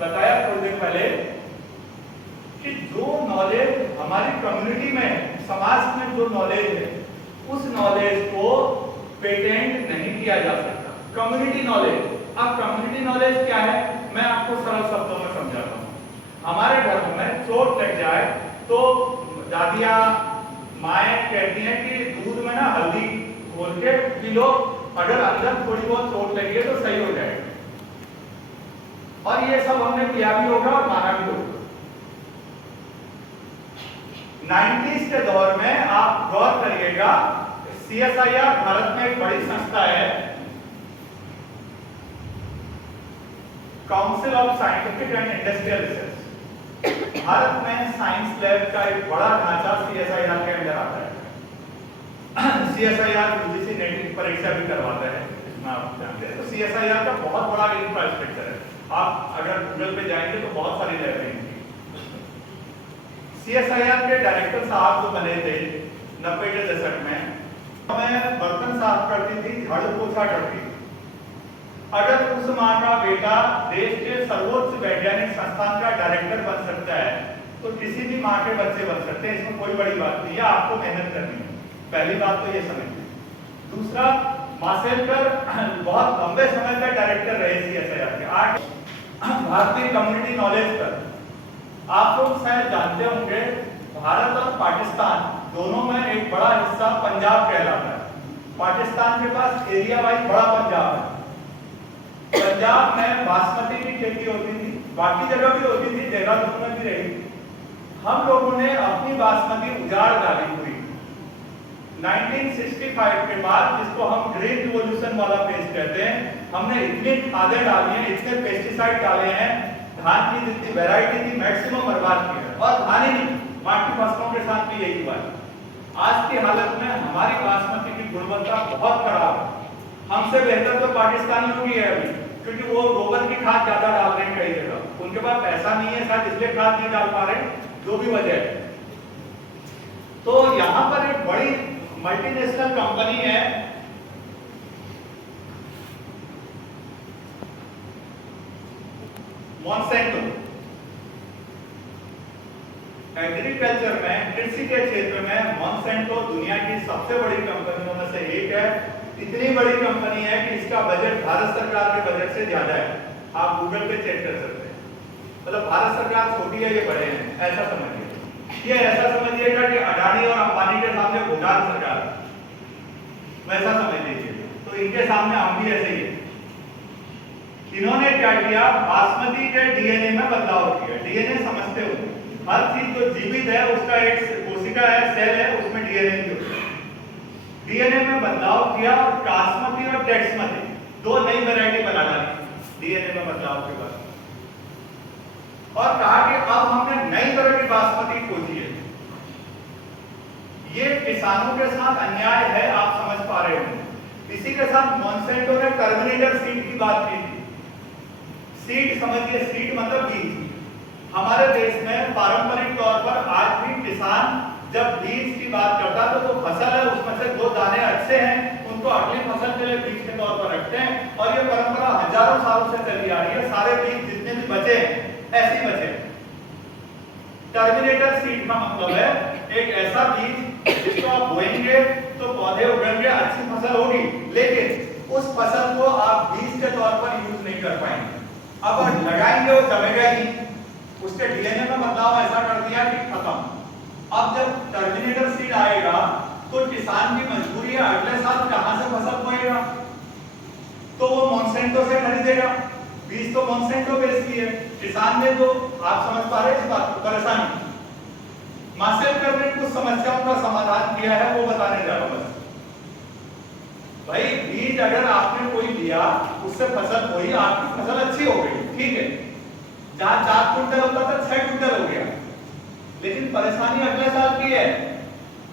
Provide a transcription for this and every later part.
बताया थोड़ी देर पहले कि जो नॉलेज हमारी कम्युनिटी में, समाज में जो नॉलेज है, उस नॉलेज को पेटेंट नहीं किया जा सकता। कम्युनिटी नॉलेज, अब कम्युनिटी नॉलेज क्या है, मैं आपको सरल शब्दों में समझाता हूँ। हमारे घर में चोट लग जाए तो दादियाँ माएँ कहती हैं कि दूध में ना हल्दी घोल के पी लो, अगर अंदर थोड़ी बहुत चोट लगी है तो सही हो जाएगा। और ये सब हमने किया भी होगा और माना भी होगा। 90s के दौर में आप गौर करिएगा, CSIR भारत में एक बड़ी संस्था है, council of scientific and industrial research. Bharat में साइंस लैब का एक बड़ा ढांचा CSIR के अंदर आता है। CSIR UGC नेट की परीक्षा भी करवाता है, इसमें आप जानते हैं। तो CSIR का बहुत बड़ा इंफ्रास्ट्रक्चर है। आप अगर गूगल पे जाएंगे तो बहुत सारी लैब हैं। CSIR के डायरेक्टर साहब जो बने थे 90 के दशक में, मैं बर्तन साफ करती थी, झाड़ू पोछा करती थी। अगर उस माँ का बेटा देश के सर्वोच्च वैज्ञानिक संस्थान का डायरेक्टर बन सकता है तो किसी भी माँ के बच्चे बन सकते हैं। इसमें कोई बड़ी बात नहीं है, आपको मेहनत करनी है। पहली बात तो ये समझिए। दूसरा, माशेलकर बहुत लंबे समय तक डायरेक्टर रहे CSIR के। आज भारतीय कम्युनिटी नॉलेज पर आप लोग शायद जानते होंगे, भारत और पाकिस्तान दोनों में एक बड़ा हिस्सा पंजाब कहलाता है। पाकिस्तान के पास एरिया वाइज बड़ा पंजाब है। पंजाब में बासमती की खेती होती थी, बाकी जगह भी होती थी, देहरादून में भी रही। हम लोगों ने अपनी बासमती उजाड़ डाली पूरी 1965 के बाद, जिसको हम ग्रीन रिवॉल्यूशन वाला फेज कहते हैं। हमने इतनी खादें डाली हैं, इतने पेस्टिसाइड डाले हैं, धान की जितनी वैरायटी थी मैक्सिमम बर्बाद की है। और धान ही नहीं, बाकी फसलों के साथ भी यही बात। आज की हालत में हमारी बासमती की गुणवत्ता बहुत खराब है। हमसे बेहतर तो पाकिस्तानियों की है अभी, क्योंकि वो गोबर की खाद ज्यादा डाल रहे हैं कई जगह। उनके पास पैसा नहीं है शायद, इसलिए खाद नहीं डाल पा रहे, जो भी वजह है। तो यहाँ पर एक बड़ी मल्टीनेशनल कंपनी है, मॉन्सेंटो। एग्रीकल्चर में, कृषि के क्षेत्र में मॉन्सेंटो दुनिया की सबसे बड़ी कंपनियों में से एक है। इतनी बड़ी कंपनी है कि इसका बजट भारत सरकार के बजट से ज्यादा है। आप गूगल पे चेक कर सकते हैं। मतलब भारत सरकार छोटी है, ये बड़े हैं, ऐसा समझिए। ये ऐसा समझिएगा कि अडानी और अंबानी के सामने भूटान सरकार, वैसा समझ लीजिए। तो इनके सामने हम भी ऐसे ही है। इन्होंने क्या किया, बासमती के DNA में बदलाव किया। DNA समझते हो, हर चीज जो जीवित है उसका एक कोशिका है, सेल है, उसमें DNA भी होता है। DNA में बदलाव किया और बासमती और टेक्समती दो नई वैरायटी बना डाली DNA में बदलाव के बाद, और कहा कि अब हमने नई तरह की बासमती खोजी है। ये किसानों के साथ अन्याय है, आप समझ पा रहे होंगे। इसी के साथ मॉन्सेंटो ने टर्मिनेटर सीड की बात की थी। सीड समझिए, सीड मतलब बीज। हमारे देश में पारंपरिक तौर पर आज भी किसान जब बीज की बात करता है तो फसल है, उसमें से दो दाने अच्छे हैं, उनको अगली फसल के लिए बीज के तौर पर रखते हैं। और ये परंपरा हजारों सालों से चली आ रही है। सारे बीज जितने भी बचे ऐसे ही बचे। टर्मिनेटर सीड का मतलब है एक ऐसा बीज जिसको आप बोएंगे तो पौधे उगेंगे, अच्छी फसल होगी, लेकिन उस फसल को आप बीज के तौर पर यूज नहीं कर पाएंगे। अब लगाएंगे वो जमेगा ही, उसके DNA में बदलाव ऐसा कर दिया कि खत्म। अब जब टर्मिनेटर सीड आएगा तो किसान की मजबूरी है, अगले साल कहां से फसल बोएगा, तो वो मॉन्सेंटो से खरीदेगा। बीज तो मॉन्सेंटो बेचती है। किसान ने, तो आप समझ पा रहे हैं इस बात को, परेशानी। माशेलकर ने कुछ समस्याओं का समाधान किया है, वो बताने जा रहा हूं बस। भाई बीज अगर आपने कोई लिया, उससे फसल हुई, आपकी फसल अच्छी हो गई, ठीक है। जहां 4 क्विंटल होता था 6 क्विंटल हो गया, लेकिन परेशानी अगले साल की है।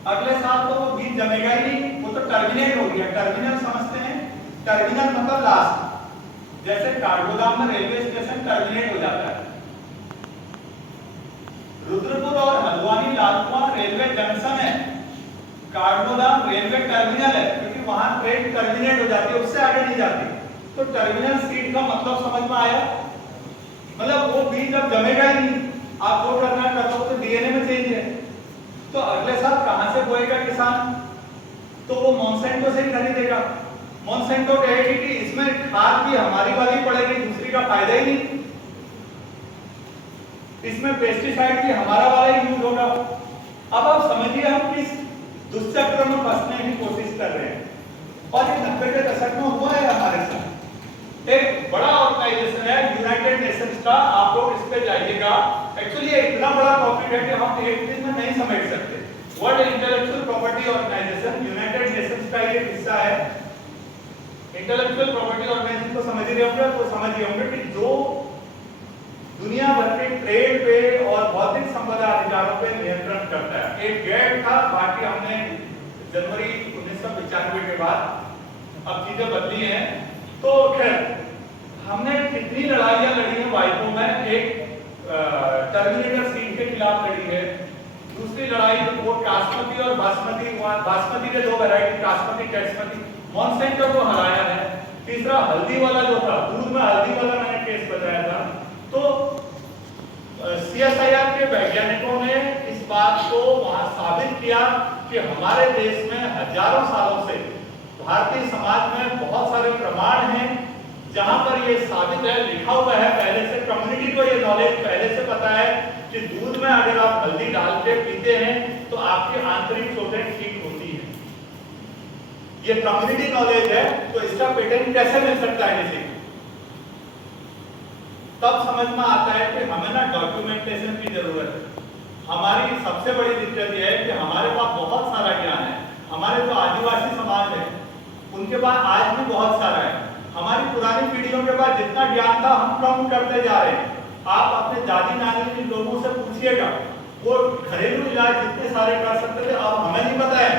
अगले साल तो वो बीज जमेगा ही नहीं, वो तो टर्मिनेट हो गया। टर्मिनल समझते हैं, टर्मिनल मतलब लास्ट। जैसे काठगोदाम में रेलवे स्टेशन टर्मिनेट हो जाता है, रुद्रपुर और हल्द्वानी लालकुआं रेलवे जंक्शन है, काठगोदाम रेलवे टर्मिनल है, क्योंकि वहां ट्रेन टर्मिनेट हो जाती है, उससे आगे नहीं जाती। तो टर्मिनल सीट का मतलब समझ में आया। मतलब वो बीज अब जमेगा ही नहीं, आप जो करना कर दो तो डीएनए में चेंज है। तो अगले साल कहां से बोएगा किसान? तो वो मॉन्सेंटो से ही खरीदेगा। मॉन्सेंटो कहेगी कि इसमें खाद भी हमारी वाली पड़ेगी, दूसरी का फायदा ही नहीं, इसमें पेस्टिसाइड भी हमारा वाला ही यूज होगा। अब आप समझिए हम किस दुष्चक्र में फंसने की कोशिश कर रहे हैं। और ये 90 के दशक में हुआ है हमारे साथ। एक बड़ा ऑर्गेनाइजेशन है यूनाइटेड नेशंस का, आप लोग इस पे जाइएगा। एक्चुअली ये इतना बड़ा टॉपिक है कि हम एक दिन में नहीं समेट सकते। World intellectual property organisation united nations का ये हिस्सा है। इंटेलेक्चुअल प्रॉपर्टी ऑर्गेनाइजेशन को समझ रहे होंगे, तो समझ रहे होंगे कि जो दुनिया भर के ट्रेड पे और बौद्धिक संपदा अधिकारों पे नियंत्रण करता है। एक गैर था, बाकी हमने जनवरी 1995 के बाद अब चीजें बदली हैं। तो खैर हमने कितनी लड़ाइयां लड़ी हैं वाइको में। एक टर्मिनेटर सीड के खिलाफ लड़ी है, दूसरी लड़ाई वो कास्मती और बासमती, बासमती के 2 वैरायटी कास्मती कैस्मती, मॉन्सेंटो को हराया है। तीसरा हल्दी वाला जो था, दूध में हल्दी वाला मैंने केस बताया था। तो सीएसआईआर के वैज्ञानिकों ने इस बात को वहां साबित किया कि हमारे देश में हजारों सालों से भारतीय समाज में बहुत सारे प्रमाण हैं जहां पर ये साबित है, लिखा हुआ है पहले से, कम्युनिटी को ये नॉलेज पहले से पता है कि दूध में अगर आप हल्दी डाल के पीते हैं तो आपकी आंतरिक चोटें ठीक होती हैं। ये कम्युनिटी नॉलेज है, तो इसका पेटेंट कैसे मिल सकता है किसी को? तब समझ में आता है कि हमें ना डॉक्यूमेंटेशन की जरूरत है। हमारी सबसे बड़ी दिक्कत यह है कि हमारे पास बहुत सारा ज्ञान है। हमारे जो आदिवासी समाज है उनके पास आज भी बहुत सारा है। हमारी पुरानी पीढ़ियों के पास जितना ज्ञान था हम कम करते जा रहे हैं। आप अपने दादी नानी के लोगों से पूछिएगा, वो घरेलू इलाज जितने सारे कर सकते थे, अब हमें नहीं पता है।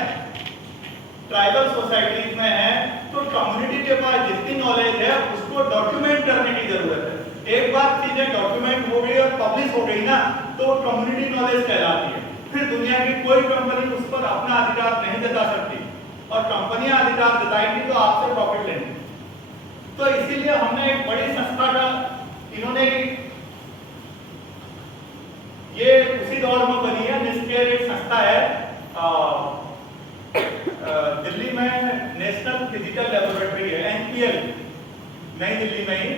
ट्राइबल सोसाइटीज में है तो कम्युनिटी के पास जितनी नॉलेज है उसको डॉक्यूमेंट करने की जरूरत है। एक बार चीजें डॉक्यूमेंट हो गई और पब्लिश हो गई ना, तो वो कम्युनिटी नॉलेज कहलाती है। फिर दुनिया की कोई कंपनी उस पर अपना अधिकार नहीं जता सकती, और कंपनियां अधिकार जताएंगी तो आपसे प्रॉफिट लेंगी। तो इसीलिए हमने एक बड़ी संस्था का, इन्होंने ये उसी दौर में बनी है, निस्केयर एक संस्था है दिल्ली में, नेशनल फिजिकल लेबोरेटरी है, एनपीएल, नई दिल्ली में ही।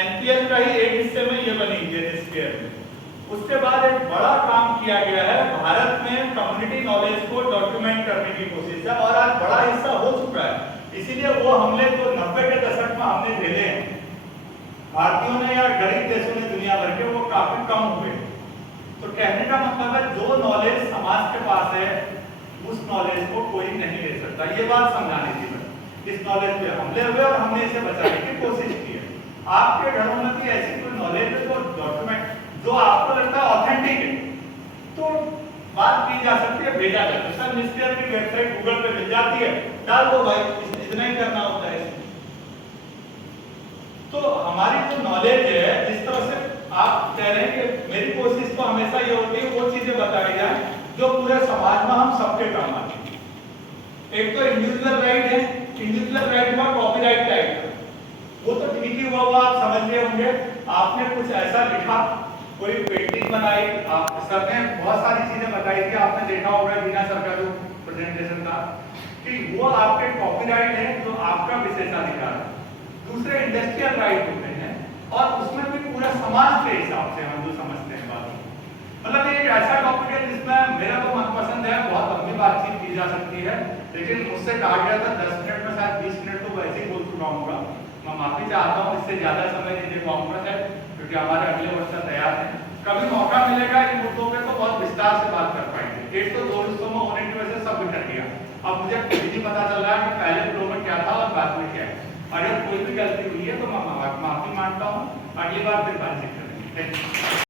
एनपीएल का ही एक हिस्से में ये बनी है निस्केयर में। उसके बाद एक बड़ा काम किया गया है भारत में, कम्युनिटी नॉलेज को डॉक्यूमेंट करने की कोशिश है, और आज बड़ा हिस्सा हो चुका है। इसीलिए वो हमले जो 90 के दशक में हमने झेले हैं भारतीयों ने या गरीब देशों ने दुनिया भर के, वो काफी कम हुए। तो कहने का मतलब है जो नॉलेज समाज के पास है उस नॉलेज को कोई नहीं ले सकता। ये बात समझानी थी बस। इस नॉलेज पे हमले हुए और हमने इसे बचाने की कोशिश की है। आपके घरों में भी ऐसी कोई नॉलेज है जो डॉक्यूमेंट, जो आपको लगता है ऑथेंटिक है, तो बात की जा सकती है, भेजा जाता है। सर निस्केयर की वेबसाइट गूगल पे मिल जाती है, डाल दो भाई, इतना ही करना होता है। तो हमारी जो नॉलेज है, जिस तरह से आप कह रहे हैं कि मेरी कोशिश तो हमेशा ये होती है वो चीजें बताई जाए जो पूरे समाज में हम सबके काम आती है। एक तो इंडिविजुअल राइट है, इंडिविजुअल राइट हुआ कॉपीराइट राइट, वो तो ठीक ही हुआ, आप समझ रहे होंगे। आपने कुछ ऐसा लिखा, कोई पेंटिंग बनाई, आप सर ने बहुत सारी चीजें बताई थी, आपने देखा होगा जीना सर का जो प्रेजेंटेशन था, कि वो आपके कॉपीराइट है जो आपका विशेषाधिकार है। दूसरे इंडस्ट्रियल राइट होते हैं, और उसमें भी पूरा समाज के हिसाब से हम जो समझते हैं बात, मतलब ये एक ऐसा टॉपिक है जिसमें मेरा तो मनपसंद है, बहुत लंबी बातचीत की जा सकती है, लेकिन मुझसे कहा गया था 10 मिनट में, शायद 20 मिनट तो वैसे ही बोल चुका हूँ। मैं माफी चाहता हूँ, इससे ज्यादा समय देने को कॉन्फ्रेंस है क्योंकि हमारे अगले वर्ष तैयार है। कभी मौका मिलेगा इन मुद्दों पे तो बहुत विस्तार से बात कर पाएंगे। एक तो 2 हिस्सों में होने की वजह से सब बिखर गया। अब मुझे खुद ही पता चल रहा है कि पहले फ्लो में क्या था और बाद में क्या है। अगर कोई भी गलती हुई है तो मैं माफी मांगता हूँ, अगली बार फिर बातचीत करेंगे। Thank you.